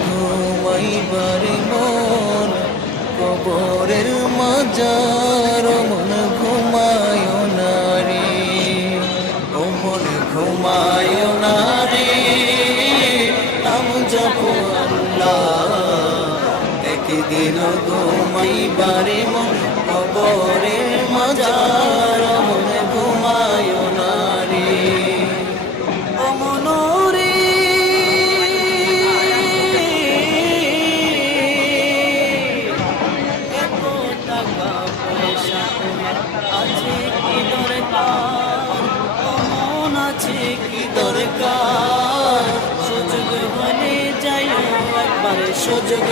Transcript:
ঘুমাইবার মন কবরের মাজার মন ঘুমায় না রে ও মন ঘুমায় না রে নাম জপো আল্লাহ একদিন ঘুমাইবার মন কবরের মাজার মন ঘুমায় না রে ও মনোরে এত টাকা পয়সা আছে কি দরকার মন আছে কি দরকার সুযোগ হলে যাইও একবার সুযোগ